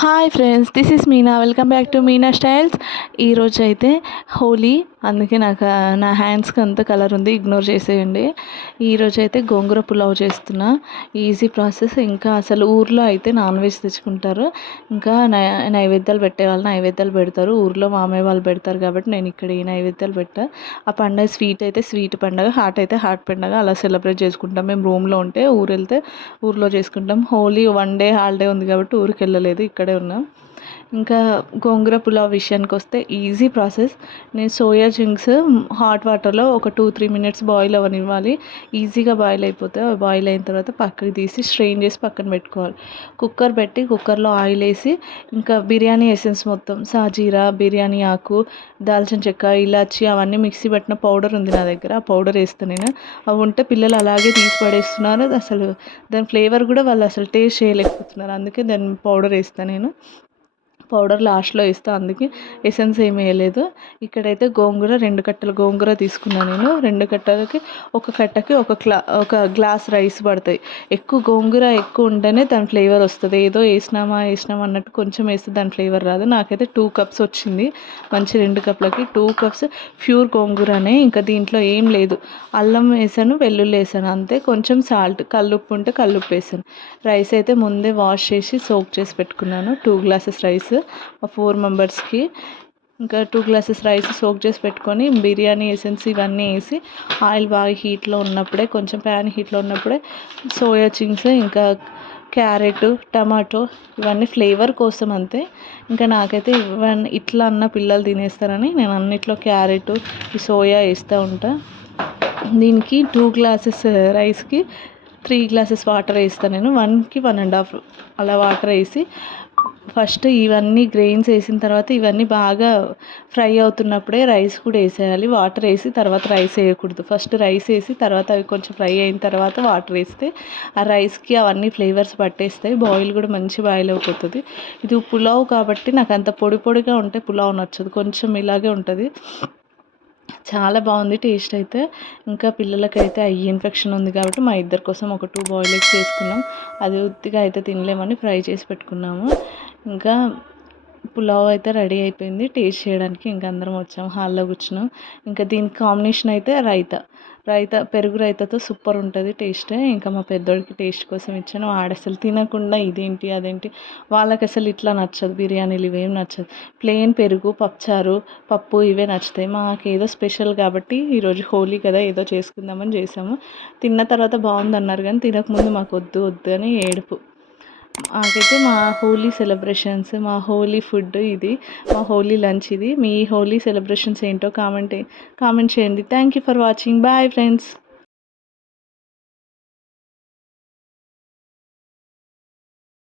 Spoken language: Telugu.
Hi friends, this is Meena. Welcome back to Meena styles. ఈరోజు అయితే హోలీ, అందుకే నాకు నా హ్యాండ్స్కి అంత కలర్ ఉంది, ఇగ్నోర్ చేసేయండి. ఈరోజు అయితే గోంగూర పులావ్ చేస్తున్నా. Easy process. ఇంకా అసలు ఊర్లో అయితే నాన్ వెజ్ తెచ్చుకుంటారు, ఇంకా నైవేద్యాలు పెట్టేవాళ్ళు నైవేద్యాలు పెడతారు. ఊర్లో మామయ్య వాళ్ళు పెడతారు కాబట్టి నేను ఇక్కడ ఈ నైవేద్యాలు పెట్టా. ఆ పండగ స్వీట్ అయితే స్వీట్ పండగ, హాట్ అయితే హాట్ పండగ, అలా సెలబ్రేట్ చేసుకుంటాం. మేము రూమ్లో ఉంటే ఊరు వెళ్తే ఊర్లో చేసుకుంటాం. హోలీ 1 డే హాలిడే ఉంది కాబట్టి ఊరికి వెళ్ళలేదు, ఇక్కడే ఉన్నాం. ఇంకా గోంగూర పులావ్ విషయానికి వస్తే ఈజీ ప్రాసెస్. నేను సోయా చింక్స్ హాట్ వాటర్లో ఒక 2-3 మినిట్స్ బాయిల్ అవ్వనివ్వాలి. ఈజీగా బాయిల్ అయిపోతాయి. బాయిల్ అయిన తర్వాత పక్కకి తీసి స్ట్రెయిన్ చేసి పక్కన పెట్టుకోవాలి. కుక్కర్ పెట్టి కుక్కర్లో ఆయిల్ వేసి ఇంకా బిర్యానీ ఎసెన్స్ మొత్తం సాజీరా, బిర్యానీ ఆకు, దాల్చిన చెక్క, ఇలాచి అవన్నీ మిక్సీ పట్టిన పౌడర్ ఉంది నా దగ్గర, ఆ పౌడర్ వేస్తాను నేను. అవి ఉంటే పిల్లలు అలాగే తీసి పడేస్తున్నారు. అసలు దాని ఫ్లేవర్ కూడా వాళ్ళు అసలు టేస్ట్ చేయలేకపోతున్నారు. అందుకే దాని పౌడర్ వేస్తాను నేను. పౌడర్ లాస్ట్లో వేస్తా, అందుకే ఎసెన్స్ ఏమి వేయలేదు. ఇక్కడైతే గోంగూర 2 కట్టలు గోంగూర తీసుకున్నాను నేను. 2 కట్టలకి ఒక కట్టకి ఒక గ్లాస్ రైస్ పడతాయి. ఎక్కువ గోంగూర ఎక్కువ ఉంటేనే దాని ఫ్లేవర్ వస్తుంది. ఏదో వేసినామా అన్నట్టు కొంచెం వేస్తే దాని ఫ్లేవర్ రాదు. నాకైతే 2 కప్స్ వచ్చింది. మంచి 2 కప్పులకి 2 కప్స్ ప్యూర్ గోంగూరనే. ఇంకా దీంట్లో ఏం లేదు. అల్లం వేసాను, వెల్లుల్లి వేసాను అంతే. కొంచెం సాల్ట్, కల్లుప్పు ఉంటే కల్లుప్పు వేసాను. రైస్ అయితే ముందే వాష్ చేసి సోక్ చేసి పెట్టుకున్నాను. 2 గ్లాసెస్ రైస్ 4 మెంబర్స్కి. ఇంకా 2 గ్లాసెస్ రైస్ సోక్ చేసి పెట్టుకొని బిర్యానీ ఎసెన్స్ ఇవన్నీ వేసి ఆయిల్ బాగా హీట్లో ఉన్నప్పుడే, కొంచెం ప్యాన్ హీట్లో ఉన్నప్పుడే సోయా చింక్స్, ఇంకా క్యారెట్, టమాటో ఇవన్నీ ఫ్లేవర్ కోసం అంతే. ఇంకా నాకైతే ఇట్లా అన్న పిల్లలు తినేస్తారని నేను అన్నిట్లో క్యారెట్, ఈ సోయా వేస్తూ ఉంటా. దీనికి 2 గ్లాసెస్ రైస్కి 3 గ్లాసెస్ వాటర్ వేస్తాను నేను. 1కి 1.5 అలా వాటర్ వేసి ఫస్ట్ ఇవన్నీ గ్రెయిన్స్ వేసిన తర్వాత ఇవన్నీ బాగా ఫ్రై అవుతున్నప్పుడే రైస్ కూడా వేసేయాలి. వాటర్ వేసి తర్వాత రైస్ వేయకూడదు. ఫస్ట్ రైస్ వేసి తర్వాత అవి కొంచెం ఫ్రై అయిన తర్వాత వాటర్ వేస్తే ఆ రైస్కి అవన్నీ ఫ్లేవర్స్ పట్టేస్తాయి. బాయిల్ కూడా మంచి బాయిల్ అయిపోతుంది. ఇది పులావ్ కాబట్టి నాకు అంత పొడి పొడిగా ఉంటే పులావ్ నచ్చదు, కొంచెం ఇలాగే ఉంటుంది. చాలా బాగుంది టేస్ట్ అయితే. ఇంకా పిల్లలకైతే ఐ ఇన్ఫెక్షన్ ఉంది కాబట్టి మా ఇద్దరి కోసం ఒక 2 బాయిల్ ఎగ్స్ వేసుకున్నాం. అది ఉత్తిగా అయితే తినలేమని ఫ్రై చేసి పెట్టుకున్నాము. ఇంకా పులావ్ అయితే రెడీ అయిపోయింది. టేస్ట్ చేయడానికి ఇంకా అందరం వచ్చాము, హాల్లో కూర్చున్నాం. ఇంకా దీనికి కాంబినేషన్ అయితే రైతా, పెరుగు రైతాతో సూపర్ ఉంటుంది టేస్ట్. ఇంకా మా పెద్దోడికి టేస్ట్ కోసం ఇచ్చాను. వాడు అసలు తినకుండా ఇదేంటి అదేంటి, వాళ్ళకి అసలు ఇట్లా నచ్చదు, బిర్యానీలు ఇవేం నచ్చదు. ప్లెయిన్ పెరుగు, పప్పుచారు, పప్పు ఇవే నచ్చుతాయి. మాకు ఏదో స్పెషల్ కాబట్టి ఈరోజు హోలీ కదా ఏదో చేసుకుందామని చేసాము. తిన్న తర్వాత బాగుందన్నారు కానీ తినకముందు మాకు వద్దు వద్దు అని ఏడుపు. మాకైతే మా హోలీ సెలబ్రేషన్స్, మా హోలీ ఫుడ్ ఇది, మా హోలీ లంచ్ ఇది. మీ హోలీ సెలబ్రేషన్స్ ఏంటో కామెంట్ చేయండి. Thank you for watching. Bye friends.